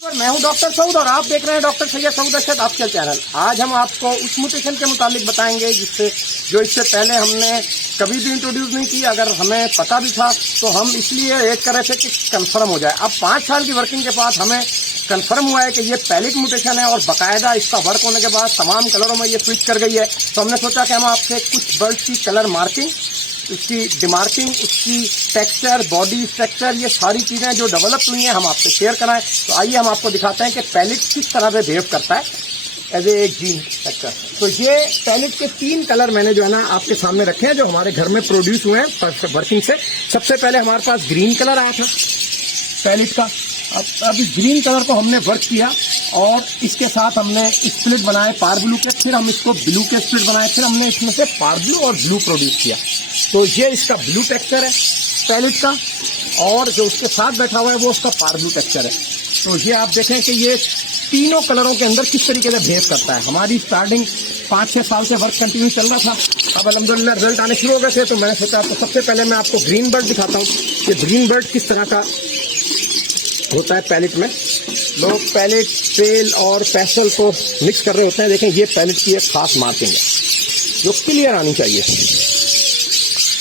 मैं हूं डॉक्टर सऊद और आप देख रहे हैं doctor Syed Saud Arshad official channel. आज हम आपको उस म्यूटेशन के मुतालिक बताएंगे जो इससे पहले हमने कभी भी इंट्रोड्यूस नहीं की। अगर हमें पता भी था तो हम इसलिए वेट कर रहे थे कि कंफर्म हो जाए। अब 5 साल की वर्किंग के बाद हमें कंफर्म हुआ है कि ये पैलिट म्यूटेशन है और बाकायदा इसका वर्क होने के बाद तमाम कलरों में ये स्विच कर गई है। तो हमने सोचा कि हम आपसे कुछ बर्ड्स की कलर मार्किंग, उसकी डिमार्किंग, उसकी टेक्सचर, बॉडी स्ट्रक्चर, ये सारी चीज़ें जो डेवलप हुई हैं हम आपसे शेयर कराएं। तो आइए हम आपको दिखाते हैं कि पैलिट किस तरह से बिहेव करता है एज ए जीन सेक्टर। तो ये पैलिट के 3 कलर मैंने जो है ना आपके सामने रखे हैं जो हमारे घर में प्रोड्यूस हुए हैं वर्किंग से। सबसे पहले हमारे पास ग्रीन कलर आया था पैलिट का। अब इस ग्रीन कलर को हमने वर्क किया और इसके साथ हमने स्प्लिट बनाए पार ब्लू के, फिर हम इसको ब्लू के स्प्लिट बनाए, फिर हमने इसमें से पार ब्लू और ब्लू प्रोड्यूस किया। तो ये इसका ब्लू टेक्सचर है पैलिट का और जो उसके साथ बैठा हुआ है वो उसका पार ब्लू टेक्सचर है। तो ये आप देखें कि ये तीनों कलरों के अंदर किस तरीके से बिहेव करता है। हमारी स्टार्टिंग 5-6 साल से वर्क कंटिन्यू चल रहा था। अब अल्हम्दुलिल्लाह रिजल्ट आने शुरू हो गए थे। तो मैंने सोचा तो सबसे पहले मैं आपको ग्रीन बर्ड दिखाता हूँ कि ग्रीन बर्ड किस तरह का होता है पैलिट में। लोग पैलिट, पेल और पेस्टल को मिक्स कर रहे होते हैं। देखें ये पैलिट की एक खास मार्किंग है जो क्लियर आनी चाहिए।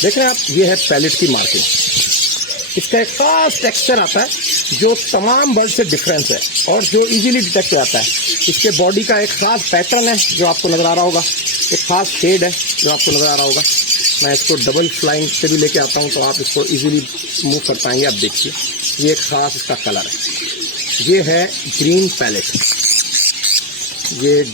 देख रहे हैं आप, ये है पैलिट की मार्किंग। इसका एक खास टेक्सचर आता है जो तमाम बर्ड से डिफरेंस है और जो इजीली डिटेक्ट हो जाता है। इसके बॉडी का एक खास पैटर्न है जो आपको नज़र आ रहा होगा, एक खास शेड है जो आपको नज़र आ रहा होगा। मैं इसको डबल फ्लाइंग से भी लेके आता हूँ तो आप इसको इजीली मूव कर पाएंगे। आप देखिए ये एक खास इसका कलर है। ये है ग्रीन पैलेट। ये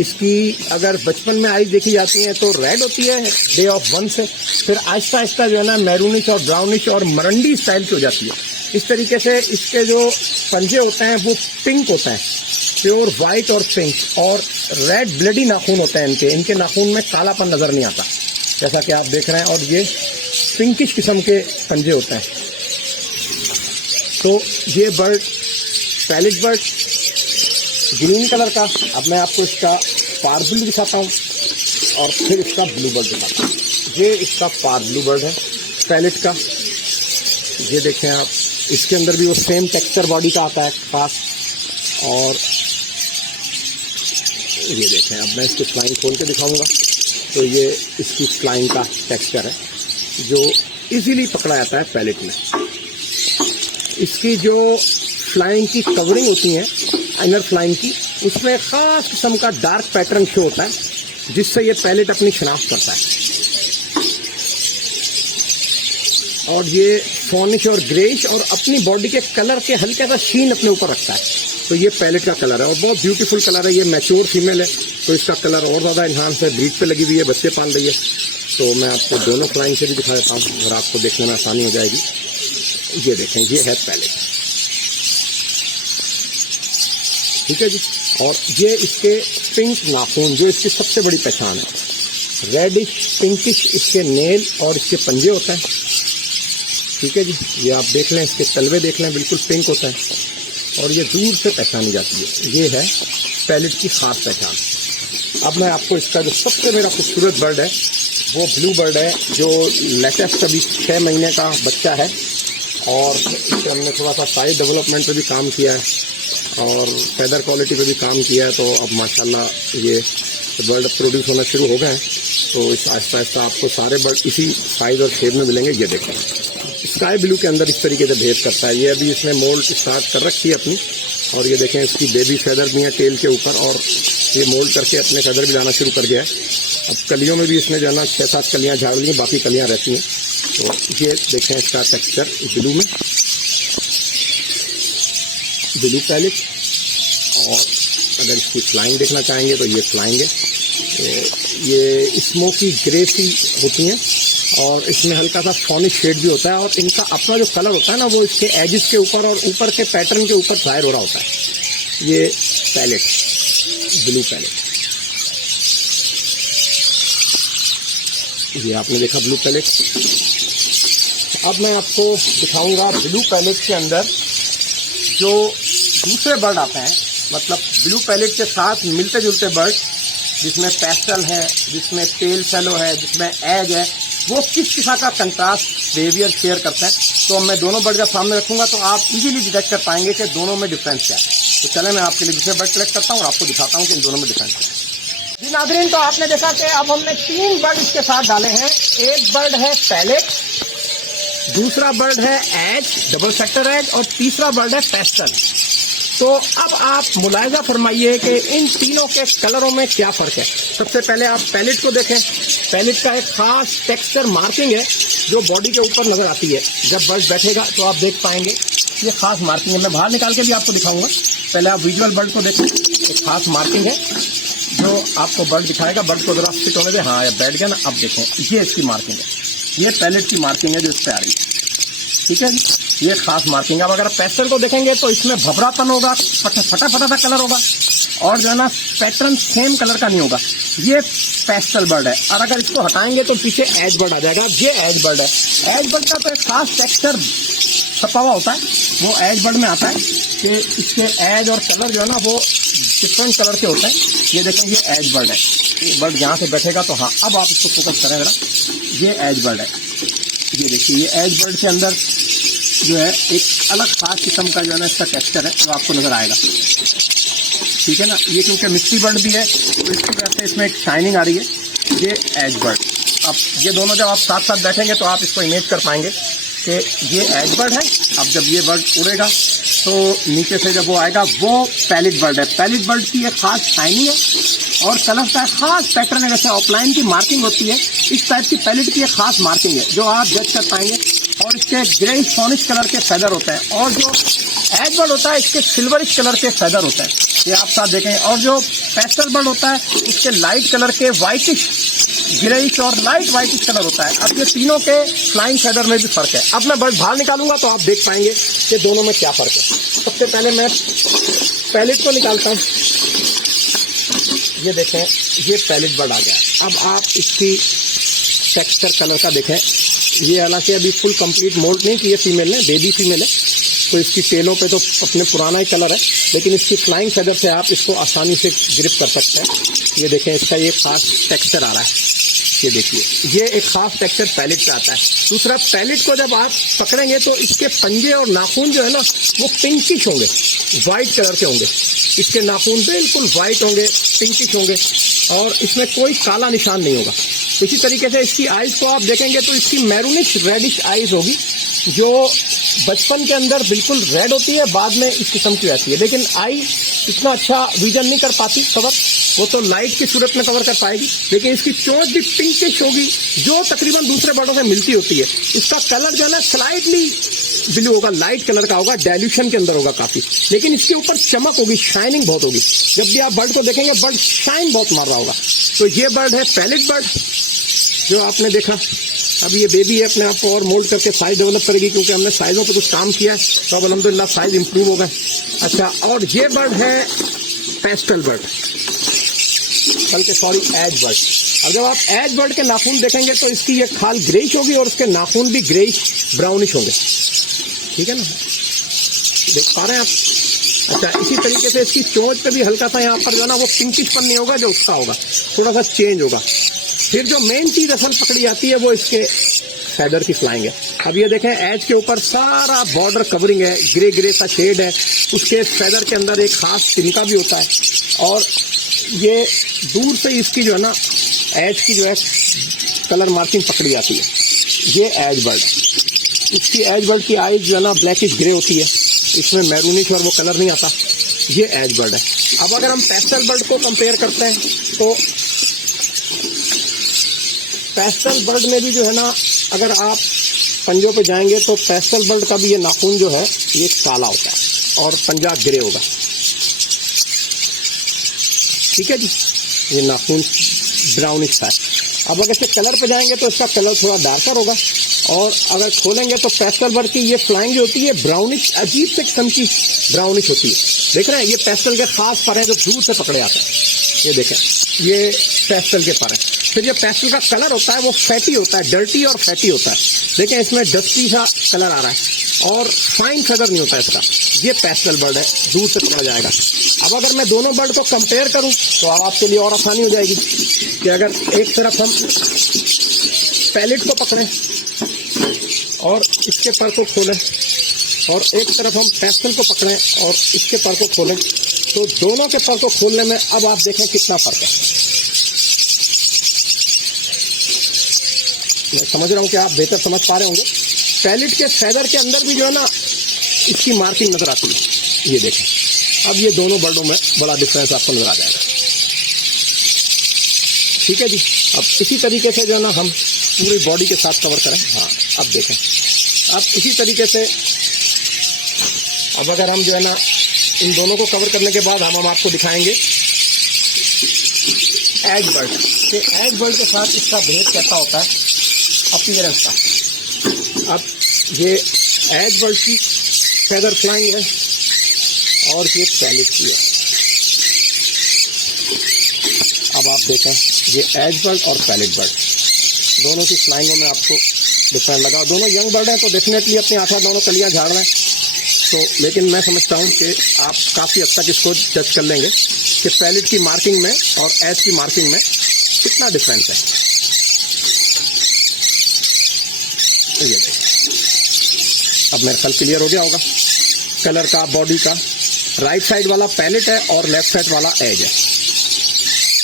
इसकी अगर बचपन में आइज देखी जाती है तो रेड होती है डे ऑफ 1 से, फिर आहिस्ता आहिस्ता जो है ना मैरूनिश और ब्राउनिश और मरंडी स्टाइल की हो जाती है। इस तरीके से इसके जो पंजे होते हैं वो पिंक होते हैं, प्योर वाइट और पिंक, और रेड ब्लडी नाखून होते हैं इनके नाखून में कालापन नज़र नहीं आता जैसा कि आप देख रहे हैं, और ये पिंकिश किस्म के पंजे होते हैं। तो ये बर्ड पैलिट बर्ड ग्रीन कलर का। अब मैं आपको इसका पार ब्लू दिखाता हूँ और फिर इसका ब्लू बर्ड दिखाता हूँ। ये इसका पार ब्लू बर्ड है पैलिट का। ये देखें आप, इसके अंदर भी वो सेम टेक्सचर बॉडी का आता है खास। और ये देखें, अब मैं इसकी फ्लाइंग खोल के दिखाऊंगा तो ये इसकी फ्लाइंग का टेक्सचर है जो इजीली पकड़ा जाता है पैलिट में। इसकी जो फ्लाइंग की कवरिंग होती है इनर फ्लाइंग की, उसमें खास किस्म का डार्क पैटर्न शो होता है जिससे ये पैलेट अपनी शनाख्त करता है। और ये फॉनिश और ग्रेइश और अपनी बॉडी के कलर के हल्का सा शीन अपने ऊपर रखता है। तो ये पैलेट का कलर है और बहुत ब्यूटीफुल कलर है। ये मैच्योर फीमेल है तो इसका कलर और ज़्यादा इन्हांस है। ब्रीड पे लगी हुई है, बच्चे पाल रही है। तो मैं आपको दोनों फ्लाइंग से भी दिखा देता हूँ और आपको देखने में आसानी हो जाएगी। ये देखें, ये है पैलेट, ठीक है जी। और ये इसके पिंक नाखून जो इसकी सबसे बड़ी पहचान है। रेडिश पिंकिश इसके नेल और इसके पंजे होते हैं, ठीक है जी। ये आप देख लें, इसके तलवे देख लें, बिल्कुल पिंक होता है और ये दूर से पहचानी जाती है। ये है पैलिट की खास पहचान। अब मैं आपको इसका जो सबसे मेरा खूबसूरत बर्ड है वो ब्लू बर्ड है जो लेटेस्ट अभी 6 महीने का बच्चा है और इससे हमने थोड़ा सा साइज डेवलपमेंट पे भी काम किया है और फेदर क्वालिटी पे भी काम किया है। तो अब माशाल्लाह ये बर्ड प्रोड्यूस होना शुरू हो गए हैं। तो इस आहिस्ता आहिस्ता आपको सारे बर्ड इसी साइज और शेप में मिलेंगे। ये देखें, स्काई ब्लू के अंदर इस तरीके से बिहेव करता है। ये अभी इसने मोल्ड स्टार्ट कर रखी है अपनी, और ये देखें इसकी बेबी फेदर भी है टेल के ऊपर और ये मोल्ड करके अपने फेदर भी लाना शुरू कर गया है। अब कलियों में भी इसने जो है ना 6-7 कलियाँ झाड़ ली हैं, बाकी कलियाँ रहती हैं। तो ये देखें इसका टेक्सचर ब्लू में, ब्लू पैलेट। और अगर इसकी फ्लाइंग देखना चाहेंगे तो ये फ्लाइंग है। ये स्मोकी ग्रे सी होती हैं और इसमें हल्का सा फॉनिश शेड भी होता है और इनका अपना जो कलर होता है ना वो इसके एजिस के ऊपर और ऊपर के पैटर्न के ऊपर जाहिर हो रहा होता है। ये पैलेट, ब्लू पैलेट, ये आपने देखा ब्लू पैलेट। अब मैं आपको दिखाऊंगा ब्लू पैलेट के अंदर जो दूसरे बर्ड आते हैं, मतलब ब्लू पैलेट के साथ मिलते जुलते बर्ड जिसमें पेस्टल है, जिसमें पेल फेलो है, जिसमें एज है, वो किस किस्म का कंट्रास्ट बिहेवियर शेयर करते हैं। तो मैं दोनों बर्ड का सामने रखूंगा तो आप इजीली डिटेक्ट कर पाएंगे कि दोनों में डिफरेंस क्या है। तो चले मैं आपके लिए दूसरे बर्ड कलेक्ट करता हूँ और आपको दिखाता हूँ कि इन दोनों में डिफरेंस है। जी नाज़रीन, तो आपने देखा कि अब हमने 3 बर्ड इसके साथ डाले हैं। एक बर्ड है पैलेट, दूसरा बर्ड है एज, डबल सेक्टर एज, और तीसरा बर्ड है पेस्टल। तो अब आप मुलायजा फरमाइए कि इन तीनों के कलरों में क्या फ़र्क है। सबसे पहले आप पैलेट को देखें। पैलेट का एक ख़ास टेक्सचर मार्किंग है जो बॉडी के ऊपर नज़र आती है। जब बर्ड बैठेगा तो आप देख पाएंगे ये ख़ास मार्किंग है। मैं बाहर निकाल के भी आपको दिखाऊंगा। पहले आप विजुअल बर्ड को देखें। एक ख़ास मार्किंग है जो आपको बर्ड दिखाएगा। बर्ड को ज़रा फिट होने दें। हाँ, ये बैठ गया ना। अब देखें, ये इसकी मार्किंग है। ये पैलेट की मार्किंग है जो इस पर आ रही है। ठीक है जी, ये खास मार्किंग है। अब अगर पेस्टल को देखेंगे तो इसमें भभरापन होगा, फटा फटा सा कलर होगा, और जो है ना पैटर्न सेम कलर का नहीं होगा। ये पेस्टल बर्ड है। और अगर इसको हटाएंगे तो पीछे एज बर्ड आ जाएगा। ये एज बर्ड है। एज बर्ड का तो एक खास टेक्सचर छपा हुआ होता है, वो एज बर्ड में आता है कि इसके एज और कलर जो है ना वो डिफरेंट कलर के होते हैं। ये देखें, ये एज बर्ड है। ये बर्ड यहाँ से बैठेगा तो हाँ, अब आप इसको फोकस करें जरा। ये एज बर्ड है। ये देखिए, ये एज बर्ड के अंदर जो है एक अलग खास किस्म का जो है ना इसका टेक्सचर है, जो आपको नज़र आएगा। ठीक है ना। ये क्योंकि मिस्ट्री बर्ड भी है तो इसकी वजह से इसमें एक शाइनिंग आ रही है। ये एज बर्ड। अब ये दोनों जब आप साथ साथ बैठेंगे तो आप इसको इमेज कर पाएंगे कि ये एज बर्ड है। अब जब ये बर्ड उड़ेगा तो नीचे से जब वो आएगा वो पैलेट बर्ड है। पैलेट बर्ड की एक खास शाइनिंग है और कलर का खास पैटर्न है। जैसे ऑफलाइन की मार्किंग होती है, इस टाइप की पैलेट की एक खास मार्किंग है जो आप जज कर पाएंगे। और इसके ग्रे सोनिश कलर के फेदर होते हैं, और जो एज बर्ड होता है इसके सिल्वरिश कलर के फेदर होते हैं। ये आप साथ देखें। और जो पेस्टल बर्ड होता है उसके लाइट कलर के वाइटिश, ग्रेइश और लाइट वाइटिश कलर होता है। अब ये तीनों के फ्लाइंग फेदर में भी फ़र्क है। अब मैं बर्ड बाहर निकालूंगा तो आप देख पाएंगे कि दोनों में क्या फ़र्क है। सबसे पहले मैं पैलेट को निकालता हूँ। ये देखें, ये पैलेट बर्ड आ गया। अब आप इसकी टेक्सचर कलर का देखें। ये हालांकि अभी फुल कंप्लीट मोल्ड नहीं की है फीमेल ने, बेबी फीमेल है, तो इसकी टेलों पे तो अपने पुराना ही कलर है, लेकिन इसकी फ्लाइंग फेदर से आप इसको आसानी से ग्रिप कर सकते हैं। ये देखें, इसका ये खास टेक्सचर आ रहा है। ये देखिए, ये एक खास टेक्सचर पैलेट का आता है। दूसरा, पैलेट को जब आप पकड़ेंगे तो इसके पंजे और नाखून जो है ना वो पिंकिश होंगे, वाइट कलर के होंगे। इसके नाखून बिल्कुल वाइट होंगे, पिंकिश होंगे, और इसमें कोई काला निशान नहीं होगा। इसी तरीके से इसकी आइज़ को आप देखेंगे तो इसकी मैरूनिश रेडिश आइज़ होगी, जो बचपन के अंदर बिल्कुल रेड होती है, बाद में इस किस्म की रहती है। लेकिन आई इतना अच्छा विजन नहीं कर पाती कवर, वो तो लाइट की सूरत में कवर कर पाएगी, लेकिन इसकी चोंच भी पिंकिश होगी जो तकरीबन दूसरे बर्डों से मिलती होती है। इसका कलर जो है ना स्लाइटली ब्लू होगा, लाइट कलर का होगा, डाइल्यूशन के अंदर होगा काफ़ी, लेकिन इसके ऊपर चमक होगी, शाइनिंग बहुत होगी। जब भी आप बर्ड को देखेंगे बर्ड शाइन बहुत मार रहा होगा। तो ये बर्ड है पैलेट बर्ड जो आपने देखा। अब ये बेबी है, अपने आप को और मोल्ड करके साइज डेवलप करेगी, क्योंकि हमने साइज़ों पे कुछ काम किया है, तो अब अल्हम्दुलिल्लाह साइज इंप्रूव हो गए। अच्छा, और ये बर्ड है पेस्टल बर्ड, बल्कि सॉरी एज बर्ड। अब जब आप एज बर्ड के नाखून देखेंगे तो इसकी ये खाल ग्रेइश होगी और उसके नाखून भी ग्रेइश ब्राउनिश होंगे। ठीक है ना, देख पा रहे हैं आप। अच्छा, इसी तरीके से इसकी चोंच पे भी हल्का सा यहाँ पर जो है ना वो पिंकिशपन नहीं होगा, जो उसका होगा थोड़ा सा चेंज होगा। फिर जो मेन चीज़ असल पकड़ी जाती है वो इसके फेदर की फ्लाइंग है। अब ये देखें, एज के ऊपर सारा बॉर्डर कवरिंग है, ग्रे ग्रे सा शेड है, उसके फेदर के अंदर एक खास तिनका भी होता है, और ये दूर से इसकी जो है ना एज की जो है कलर मार्किंग पकड़ी जाती है। ये एज बर्ड है। इसकी एज बर्ड की आइज जो है ना ब्लैकिश ग्रे होती है, इसमें मैरूनिश और वो कलर नहीं आता। ये एज बर्ड है। अब अगर हम पेस्टल बर्ड को कंपेयर करते हैं तो पेस्टल बर्ड में भी जो है ना, अगर आप पंजों पे जाएंगे तो पेस्टल बर्ड का भी ये नाखून जो है ये काला होता है और पंजा ग्रे होगा। ठीक है जी, ये नाखून ब्राउनिश था। अब अगर इसके कलर पे जाएंगे तो इसका कलर थोड़ा डार्कर होगा, और अगर खोलेंगे तो पेस्टल बर्ड की ये फ्लाइंग जो होती है ब्राउनिश, अजीब से किस्म की ब्राउनिश होती है। देख रहे हैं, ये पेस्टल के खास पर हैं जो दूर से पकड़े आते हैं। ये देखें, ये पेस्टल के पर हैं। फिर जो पेस्टल का कलर होता है वो फैटी होता है, डर्टी और फैटी होता है। देखें, इसमें डस्टी सा कलर आ रहा है और फाइन फेदर नहीं होता इसका। ये पेस्टल बर्ड है, दूर से पकड़ा जाएगा। अब अगर मैं दोनों बर्ड को कंपेयर करूं तो अब आपके लिए और आसानी हो जाएगी कि अगर एक तरफ हम पैलेट को पकड़ें और इसके पर को खोलें और एक तरफ हम पेस्टल को पकड़ें और इसके पर को खोलें, तो दोनों के पर को खोलने में अब आप देखें कितना फर्क है। मैं समझ रहा हूं कि आप बेहतर समझ पा रहे होंगे। पैलेट के फैदर के अंदर भी जो है ना इसकी मार्किंग नजर आती है। ये देखें, अब ये दोनों बर्डों में बड़ा डिफरेंस आपको नजर आ जाएगा। ठीक है जी। अब इसी तरीके से जो है ना हम पूरी बॉडी के साथ कवर करें। हाँ, अब देखें, अब इसी तरीके से अब अगर हम जो है ना इन दोनों को कवर करने के बाद हम आपको दिखाएंगे एग बर्ड कि एग बर्ड के साथ इसका भेद कैसा होता है अपीयरेंस का। अब ये एग बर्ड की फेदर फ्लाइंग है और ये पैलेट की है। अब आप देखें, ये एज बर्ड और पैलेट बर्ड दोनों की फ्लाइंगों में आपको डिफरेंस लगा। दोनों यंग बर्ड हैं तो डेफिनेटली अपनी आंखें दोनों कलियां झाड़ रहे हैं, तो लेकिन मैं समझता हूं कि आप काफ़ी हद तक इसको जज कर लेंगे कि पैलेट की मार्किंग में और एज की मार्किंग में कितना डिफरेंस है। ये देखिए, अब मेरा ख्याल क्लियर हो गया होगा कलर का, बॉडी का। राइट साइड वाला पैलेट है और लेफ्ट साइड वाला एज है।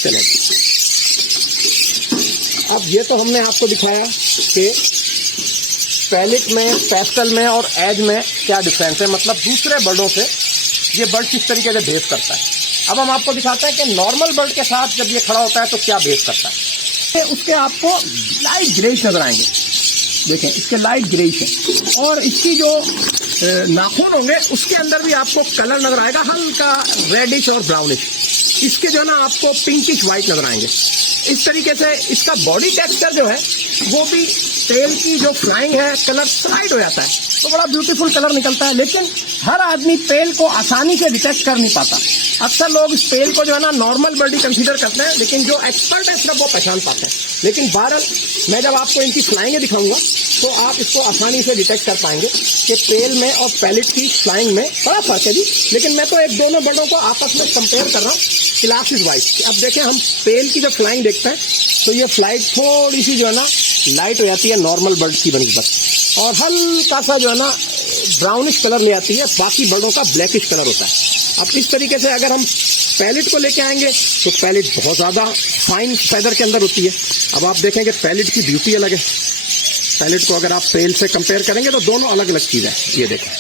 चलो, अब ये तो हमने आपको दिखाया कि पैलेट में, पेस्टल में और एज में क्या डिफरेंस है, मतलब दूसरे बर्डों से ये बर्ड किस तरीके से बेस करता है। अब हम आपको दिखाते हैं कि नॉर्मल बर्ड के साथ जब ये खड़ा होता है तो क्या बेस करता है। उसके आपको लाइट ग्रेइश नजर आएंगे। देखें, इसके लाइट ग्रेइश है और इसकी जो नाखून होंगे उसके अंदर भी आपको कलर नजर आएगा, हल्का रेडिश और ब्राउनिश। इसके जो ना आपको पिंकिश व्हाइट नजर आएंगे। इस तरीके से इसका बॉडी टेक्सचर जो है वो भी टेल की जो फ्लाइंग है कलर स्लाइड हो जाता है तो बड़ा ब्यूटीफुल कलर निकलता है। लेकिन हर आदमी पेल को आसानी से डिटेक्ट कर नहीं पाता। अक्सर लोग इस पेल को जो है ना नॉर्मल बर्ड ही कंसीडर करते हैं, लेकिन जो एक्सपर्ट है सिर्फ वो पहचान पाते हैं। लेकिन बहरहाल मैं जब आपको इनकी फ्लाइंगें दिखाऊंगा तो आप इसको आसानी से डिटेक्ट कर पाएंगे कि पेल में और पैलेट की फ्लाइंग में बड़ा फर्क है जी। लेकिन मैं तो एक दोनों बर्डों को आपस में कंपेयर कर रहा हूँ क्लासेस वाइज। अब देखें, हम पेल की जब फ्लाइंग देखते हैं तो ये फ्लाइट थोड़ी सी जो है ना लाइट हो जाती है नॉर्मल बर्ड की बनिस्बत, और हल्का सा जो है ना ब्राउनिश कलर ले आती है, बाकी बर्डों का ब्लैकिश कलर होता है। अब इस तरीके से अगर हम पैलेट को लेके आएंगे तो पैलेट बहुत ज़्यादा फाइन फेदर के अंदर होती है। अब आप देखेंगे पैलेट की ब्यूटी अलग है। पैलेट को अगर आप पेल से कंपेयर करेंगे तो दोनों अलग अलग चीज़ है। ये देखें,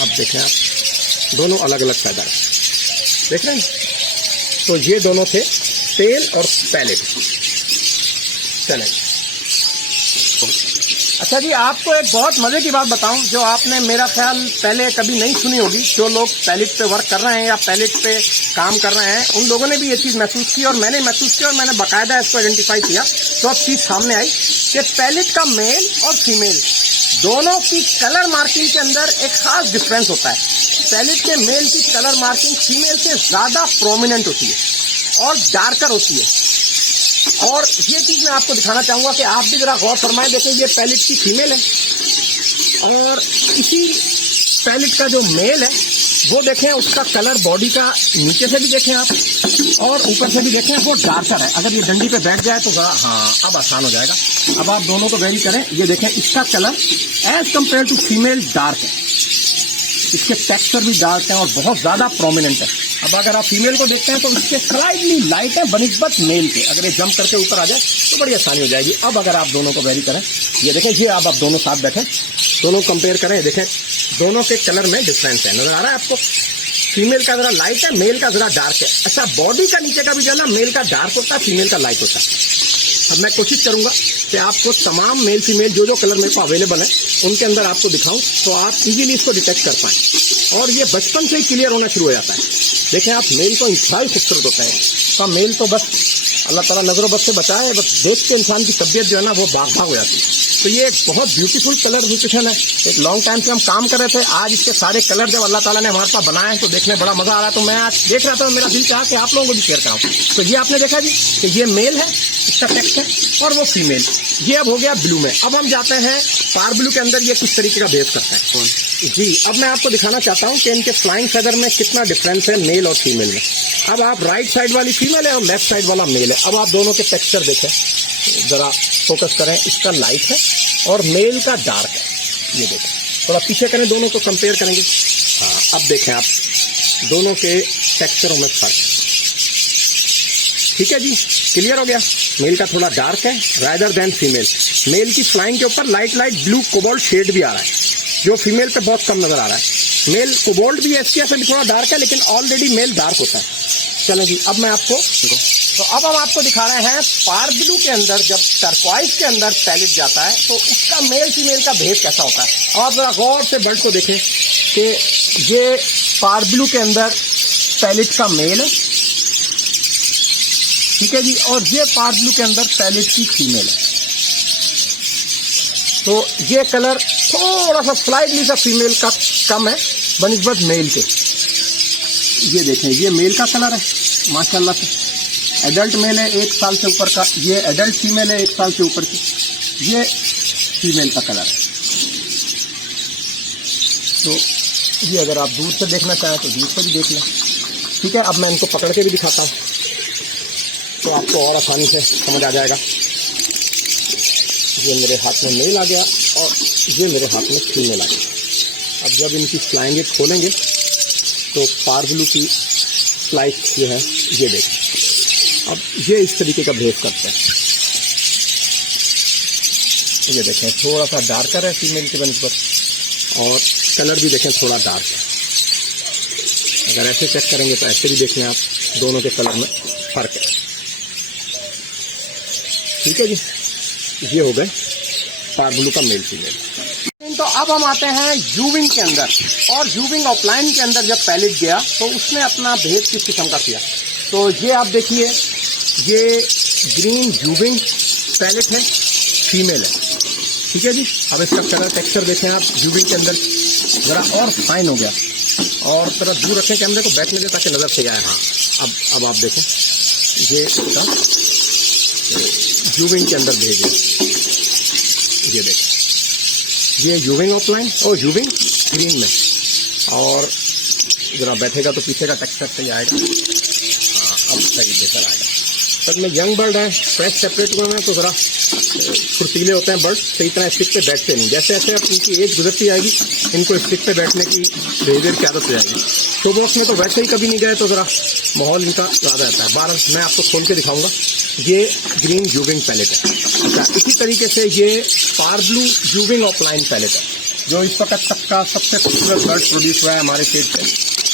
अब देखें आप, दोनों अलग अलग फेदर है, देख रहे हैं। तो ये दोनों थे पेल और पैलेट। चलें, अच्छा जी, आपको एक बहुत मजे की बात बताऊं जो आपने मेरा ख्याल पहले कभी नहीं सुनी होगी। जो लोग पैलेट पे वर्क कर रहे हैं या पैलेट पे काम कर रहे हैं उन लोगों ने भी ये चीज़ महसूस की और मैंने महसूस की और मैंने बाकायदा इसको आइडेंटिफाई किया तो अब चीज़ सामने आई कि पैलेट का मेल और फीमेल दोनों की कलर मार्किंग के अंदर एक खास डिफरेंस होता है। पैलेट के मेल की कलर मार्किंग फीमेल से ज़्यादा प्रोमिनेंट होती है और डार्कर होती है। और ये चीज़ मैं आपको दिखाना चाहूँगा कि आप भी ज़रा गौर फरमाएं। देखें, ये पैलेट की फीमेल है और इसी पैलेट का जो मेल है वो देखें, उसका कलर बॉडी का नीचे से भी देखें आप और ऊपर से भी देखें, वो डार्कर है। अगर ये डंडी पे बैठ जाए तो हाँ, अब आसान हो जाएगा। अब आप दोनों को वेरी करें, ये देखें, इसका colour as compare to female dark है, इसके टेक्सचर भी डार्क है और बहुत ज़्यादा प्रोमिनेंट है। अब अगर आप फीमेल को देखते हैं तो इसके स्लाइडली लाइट है बनिस्बत मेल के। अगर ये जंप करके ऊपर आ जाए तो बड़ी आसानी हो जाएगी। अब अगर आप दोनों को वेरी करें, ये देखें जी, अब आप दोनों साथ बैठें, दोनों कंपेयर करें, देखें दोनों के कलर में डिफरेंस है। नजर आ रहा है आपको? फीमेल का जरा लाइट है, मेल का जरा डार्क है। अच्छा, बॉडी का नीचे का भी जो है ना मेल का डार्क होता है, फीमेल का लाइट होता है। अब मैं कोशिश करूंगा कि आपको तमाम मेल फीमेल जो जो कलर मेरे को अवेलेबल है उनके अंदर आपको दिखाऊं तो आप इजीली इसको डिटेक्ट कर पाएं। और ये बचपन से ही क्लियर होना शुरू हो जाता है। देखें आप, मेल तो इंतहाई खूबसूरत होता है। तो मेल तो बस अल्लाह ताला नजरों बद से बचाए, बस देख के इंसान की तबीयत जो है ना वो बाग हो जाती है। तो ये एक बहुत ब्यूटीफुल कलर म्यूटेशन है। एक लॉन्ग टाइम से हम काम कर रहे थे, आज इसके सारे कलर जब अल्लाह ताला ने हमारे पास बनाए हैं तो देखने बड़ा मजा आ रहा है। तो मैं आज देख रहा था, मेरा दिल चाहा कि आप लोगों को भी शेयर कराऊं। तो ये आपने देखा जी कि ये मेल है, इसका टेक्स्ट है, और वो फीमेल। ये अब हो गया ब्लू में। अब हम जाते हैं पार ब्लू के अंदर ये किस तरीके का बेस करता है जी। अब मैं आपको दिखाना चाहता हूँ कि इनके फ्लाइंग फेदर में कितना डिफरेंस है मेल और फीमेल में। अब आप राइट साइड वाली फीमेल है और लेफ्ट साइड वाला मेल है। अब आप दोनों के टेक्सचर देखें, जरा फोकस करें। इसका लाइट है और मेल का डार्क है। ये देखें, थोड़ा पीछे करें, दोनों को कंपेयर करेंगे। हाँ, अब देखें आप दोनों के टेक्सचरों में फर्क। ठीक है जी, क्लियर हो गया। मेल का थोड़ा डार्क है रादर देन फीमेल। मेल की फ्लाइंग के ऊपर लाइट ब्लू कोबाल्ट शेड भी आ रहा है, जो फीमेल पे बहुत कम नजर आ रहा है। मेल कोबाल्ट भी एसकिया से भी थोड़ा डार्क है, लेकिन ऑलरेडी मेल डार्क होता है। चलो जी, अब मैं आपको तो अब हम आपको दिखा रहे हैं पार ब्लू के अंदर जब टर्क्वाइज के अंदर पैलेट जाता है तो उसका मेल फीमेल का भेद कैसा होता है। अब आप जरा गौर से बर्ड को देखें कि ये पार ब्लू के अंदर पैलेट का मेल है, ठीक है जी, और ये पार ब्लू के अंदर पैलेट की फीमेल है। तो ये कलर थोड़ा सा स्लाइटली सा फीमेल का कम है बनिस्बत मेल के। ये देखें, ये मेल का कलर है माशाल्लाह से। एडल्ट मेल है 1 साल से ऊपर का, ये एडल्ट फीमेल है 1 साल से ऊपर की, ये फीमेल का कलर है। तो ये अगर आप दूर से देखना चाहें तो दूर से भी देख लें। ठीक है, अब मैं इनको पकड़ के भी दिखाता हूँ तो आपको और आसानी से समझ आ जाएगा। ये मेरे हाथ में मेल आ गया और ये मेरे हाथ में फीमेल आ गया। अब जब इनकी फ्लाइंगे खोलेंगे तो पार ब्लू की फ्लाइट जो है ये देखें, अब ये इस तरीके का बिहेव करते हैं। ये देखें, थोड़ा सा डार्कर है फीमेल के बनस्बत और कलर भी देखें थोड़ा डार्क है। अगर ऐसे चेक करेंगे तो ऐसे भी देख लें आप, दोनों के कलर में फर्क है। ठीक है जी, ये हो गए पार ब्लू का मेल फीमेल। तो अब हम आते हैं यूविंग के अंदर, और यूविंग ऑफलाइन के अंदर जब पैलेट गया तो उसने अपना भेद किस किस्म का किया। तो ये आप देखिए, ये ग्रीन यूविंग पैलेट है, फीमेल है। ठीक है जी, अब इसका कलर टेक्सचर देखें आप, यूविंग के अंदर ज़रा और फाइन हो गया, और थोड़ा दूर रखें कैमरे को, बैठने दें ताकि नज़र से आए। हाँ, अब आप देखें, ये इसका यूविंग के अंदर भेज है। ये देखें, ये यूविंग ऑफलाइन और यूविंग ग्रीन में, और ज़रा बैठेगा तो पीछे का टेक्सचर सही आएगा। हाँ, अब सही बेहतर आएगा। तब में यंग बर्ड है, फ्रेश सेपरेट हुए हैं तो ज़रा फुर्तीले होते हैं बर्ड, सही तरह स्टिक पे बैठते नहीं। जैसे जैसे अब इनकी एज गुजरती आएगी इनको स्टिक पे बैठने की बिहेवियर की आदत हो जाएगी। शो बॉक्स में तो वैसे ही कभी नहीं गए तो ज़रा माहौल इनका ज़्यादा रहता है। बार मैं आपको खोल के दिखाऊंगा, ये ग्रीन यूविंग पैलेट है। अच्छा, इसी तरीके से ये पार ब्लू यूविंग ऑफलाइन पैलेट है, जो इस वक्त तक का सबसे खूबसूरत बर्ड प्रोड्यूस हुआ है हमारे स्टेट से।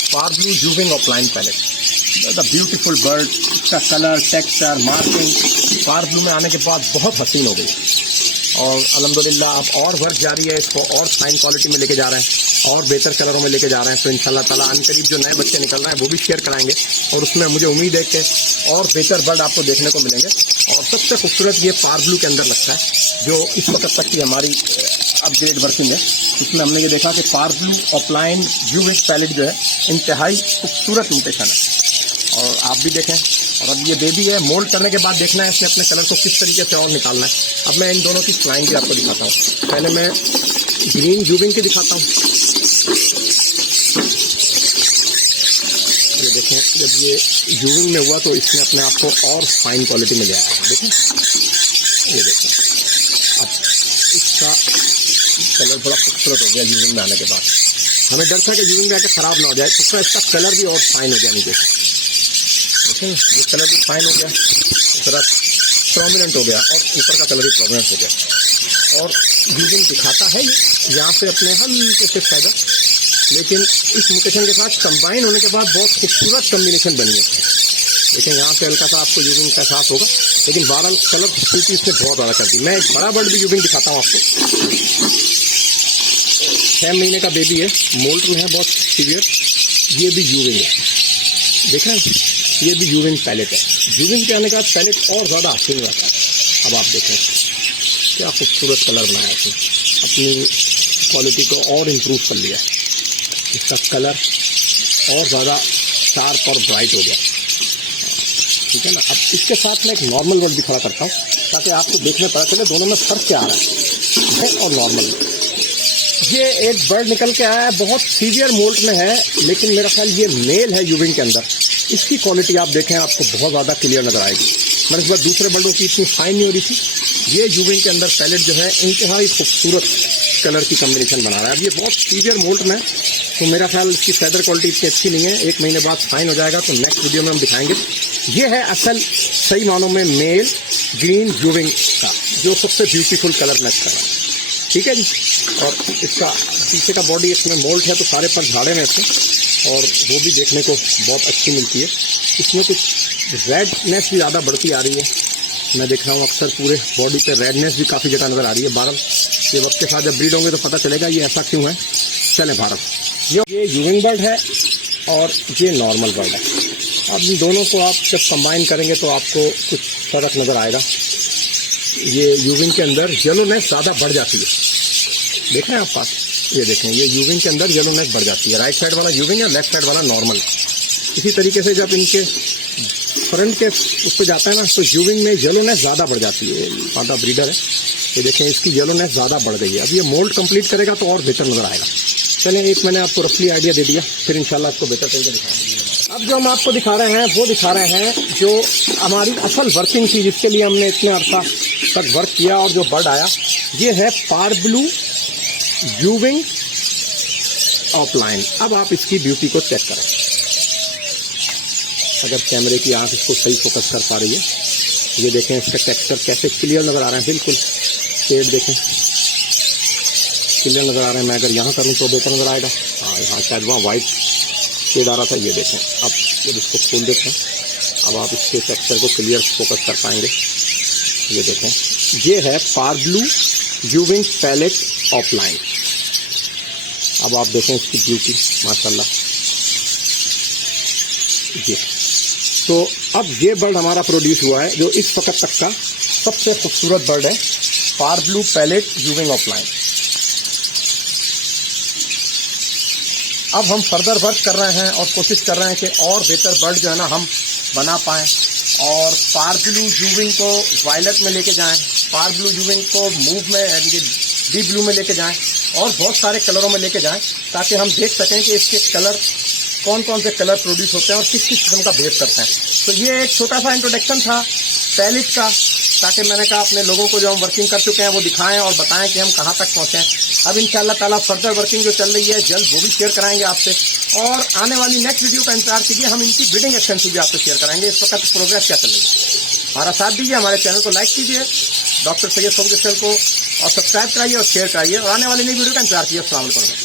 पार ब्लू यूविंग ऑफलाइन पैलेट, द ब्यूटीफुल बर्ड। इसका कलर, टेक्सचर, मार्किंग पार ब्लू में आने के बाद बहुत हसीन हो गई, और अल्हम्दुलिल्लाह अब और वर्क जारी है, इसको और फाइन क्वालिटी में लेके जा रहे हैं और बेहतर कलरों में लेके जा रहे हैं। तो इंशाल्लाह ताला अनकरीब जो नए बच्चे निकल रहे हैं वो भी शेयर कराएंगे, और उसमें मुझे उम्मीद है कि और बेहतर बर्ड आपको देखने को मिलेंगे। और सबसे खूबसूरत ये पार ब्लू के अंदर लगता है, जो इस वक्त तक की हमारी अपग्रेड वर्जन है। इसमें हमने ये देखा कि पार ब्लू ऑफलाइन यूविंग पैलेट जो है इंतहाई खूबसूरत म्यूटेशन है, और आप भी देखें। और अब ये बेबी है, मोल्ड करने के बाद देखना है इसने अपने कलर को किस तरीके से और निकालना है। अब मैं इन दोनों की फ्लाइंग भी आपको दिखाता हूँ। पहले मैं ग्रीन यूविंग की दिखाता हूँ। ये देखें, जब ये यूविंग में हुआ तो इसने अपने आप को और फाइन क्वालिटी में ले आया। देखें, ये देखें, अब इसका कलर बड़ा खूबसूरत हो गया यूविंग में आने के बाद। हमें डर था कि यूविंग में आकर ख़राब ना हो जाए, तो इसका कलर भी और फाइन हो गया नीचे से। देखें, ये कलर भी फाइन हो गया, ज़रा प्रोमिनेंट हो गया, और ऊपर का कलर भी प्रोमिनेंट हो गया। और यूविंग दिखाता है ये यहाँ से अपने हल्के से फायदा, लेकिन इस म्यूटेशन के साथ कंबाइन होने के बाद बहुत खूबसूरत कम्बिनेशन बनी है। लेकिन यहाँ से हल्का सा आपको यूविंग का एहसास होगा, लेकिन बहरहाल कलर खूबसूरती इससे बहुत ज़्यादा करती है। मैं एक बड़ा बर्ड भी यूविंग दिखाता हूँ आपको। 6 महीने का बेबी है, मोल्ट में है बहुत सीवियर। ये भी यूविंग है, देख रहे हैं, ये भी यूविंग पैलेट है। यूविंग के आने के बाद पैलेट और ज़्यादा हसीन रहता है। अब आप देखें क्या खूबसूरत कलर बनाया इसने, अपनी क्वालिटी को और इम्प्रूव कर लिया। इसका कलर और ज़्यादा शार्प और ब्राइट हो गया, ठीक है ना। अब इसके साथ मैं एक नॉर्मल बर्ड भी खड़ा करता हूँ ताकि आपको देखने पता चले दोनों में फ़र्क क्या आ रहा है और नॉर्मल। ये एक बर्ड निकल के आया है, बहुत सीवियर मोल्ट में है, लेकिन मेरा ख्याल ये मेल है यूविंग के अंदर। इसकी क्वालिटी आप देखें, आपको बहुत ज़्यादा क्लियर नज़र आएगी। मैंने इस बार दूसरे बल्डों की इतनी फाइन नहीं हो रही थी। ये यूविंग के अंदर पैलेट जो है इंतहाई खूबसूरत कलर की कम्बिनेशन बना रहा है। अब ये बहुत सीवियर मोल्ट में, तो मेरा ख्याल इसकी फैदर क्वालिटी इतनी अच्छी नहीं है। 1 महीने बाद फाइन हो जाएगा, तो नेक्स्ट वीडियो में हम दिखाएंगे। ये है असल सही मानों में मेल ग्रीन यूविंग का, जो सबसे ब्यूटीफुल कलर मैच कर रहा है। ठीक है जी। और इसका पीछे का बॉडी इसमें मोल्ट है, तो सारे पर झाड़े में इसमें, और वो भी देखने को बहुत अच्छी मिलती है। इसमें कुछ रेडनेस भी ज़्यादा बढ़ती आ रही है, मैं देख रहा हूँ अक्सर पूरे बॉडी पे रेडनेस भी काफ़ी जगह नज़र आ रही है। बारल ये वक्त के साथ जब ब्रीड होंगे तो पता चलेगा ये ऐसा क्यों है। चले भारत, ये यूविंग बर्ड है और ये नॉर्मल बर्ड है। अब इन दोनों को आप जब कंबाइन करेंगे तो आपको कुछ फर्क नज़र आएगा। ये यूविंग के अंदर येलोनेस ज़्यादा बढ़ जाती है, देख रहे हैं आप पास, ये देखें, ये यूविंग के अंदर येलोनेस बढ़ जाती है। राइट साइड वाला यूविंग है, लेफ्ट साइड वाला नॉर्मल। इसी तरीके से जब इनके फ्रंट के उस पर जाता है ना, तो यूविंग में येलोनेस ज़्यादा बढ़ जाती है। मादा ब्रीडर है, ये देखें, इसकी येलोनेस ज़्यादा बढ़ गई है। अब ये मोल्ड कंप्लीट करेगा तो और बेहतर नज़र आएगा। चलिए, एक मैंने आपको रफली आइडिया दे दिया, फिर इंशाल्लाह आपको बेहतर तरीके दिखाएंगे। अब जो हम आपको दिखा रहे हैं वो दिखा रहे हैं जो हमारी असल वर्किंग थी, जिसके लिए हमने इतना अर्सा तक वर्क किया और जो बर्ड आया, ये है पारब्लू यूविंग ऑफलाइन। अब आप इसकी ब्यूटी को चेक करें, अगर कैमरे की आंख इसको सही फोकस कर पा रही है। ये देखें, इसका टेक्सचर कैसे क्लियर नज़र आ रहा है, बिल्कुल शेड देखें क्लियर नज़र आ रहा है। मैं अगर यहाँ करूँ तो बेहतर नज़र आएगा। हाँ, यहाँ शायद वहाँ वाइट शेड आ रहा था। ये देखें, अब जब इसको खोल देते हैं, अब आप इसके टेक्सचर को क्लियर फोकस कर पाएंगे। ये देखें, ये है पारब्लू यूविंग पैलेट ऑफलाइन। अब आप देखें इसकी ब्यूटी, माशाल्लाह। ये तो अब ये बर्ड हमारा प्रोड्यूस हुआ है, जो इस वक्त तक का सबसे खूबसूरत बर्ड है, पारब्लू पैलेट यूविंग ऑफलाइन। अब हम फर्दर वर्क कर रहे हैं और कोशिश कर रहे हैं कि और बेहतर बर्ड जो है ना हम बना पाएँ, और पारब्लू यूविंग को वायलेट में लेके जाएं, पारब्लू यूविंग को मूव में यानी कि डीप ब्लू में लेके जाएं, और बहुत सारे कलरों में लेके जाएं, ताकि हम देख सकें कि इसके कलर कौन कौन से कलर प्रोड्यूस होते हैं और किस किस किस्म का बिहेव करते हैं। तो ये एक छोटा सा इंट्रोडक्शन था पैलेट का, ताकि मैंने कहा अपने लोगों को जो हम वर्किंग कर चुके हैं वो दिखाएं और बताएं कि हम कहाँ तक पहुँचे। अब इंशाअल्लाह ताला फर्दर वर्किंग जो चल रही है जल्द वो भी शेयर कराएंगे आपसे, और आने वाली नेक्स्ट वीडियो का इंतजार कीजिए, हम इनकी ब्रीडिंग एक्सटेंसिव भी आपसे शेयर कराएंगे। इस वक्त प्रोग्रेस क्या चल रही है, हमारा साथ दीजिए, हमारे चैनल को लाइक कीजिए, डॉक्टर सैयद सऊद को और सब्सक्राइब कराइए और शेयर कराइए, और आने वाली नई वीडियो का इंतजार कीजिए। अस्सलाम वालेकुम।